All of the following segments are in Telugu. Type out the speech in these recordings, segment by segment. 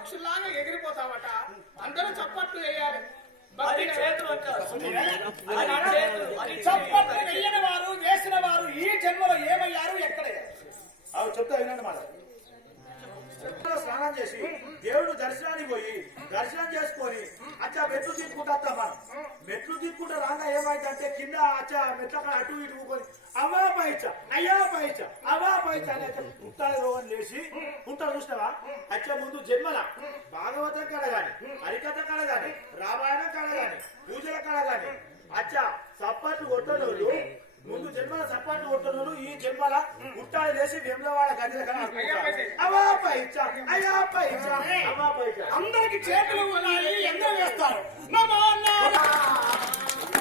పక్షుల్లాగా ఎగిరిపోతావట. అందరూ చప్పట్లు వేయాలి. చప్పట్లు వేయని వారు వేసిన వారు ఈ జన్మలో ఏమయ్యారు, ఎక్కడయ్యారు? అవి చెప్తా వినండి మాట. స్నానం చేసి దేవుడు దర్శనానికి పోయి దర్శనం చేసుకొని అచ్చా మెట్లు తీసుకుంటా మనం. మెట్లు తీసుకుంటా రాగా ఏమైందంటే కింద అచ్చా మెట్ల అటు ఇటు ఊకొని అవా పైచ అయ్యా పైచ అవా పైచ అనే పుట్టాల రోగం లేచి పుట్టాలు చూసినావా? అచ్చా ముందు జన్మల భాగవతం కళ గాని, హరికథ కళ గాని, రామాయణం కళ గాని, పూజల కళ గాని అచ్చా సప్పట్లు కొట్టనోళ్ళు ముందు జన్మల సపాటు కొట్టనోళ్ళు ఈ జన్మల పుట్టాలు లేచి వెమ్లవాడ గదిల అందరికి చేతులు ఉన్నాయి, ఎందరూ వేస్తారు.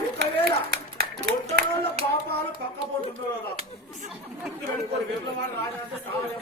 ఒకవేళ కొట్టనోళ్ళ పాపాలు పక్క పోతుంటారు. వెమ్లవాడ రాజంటే సామాన్య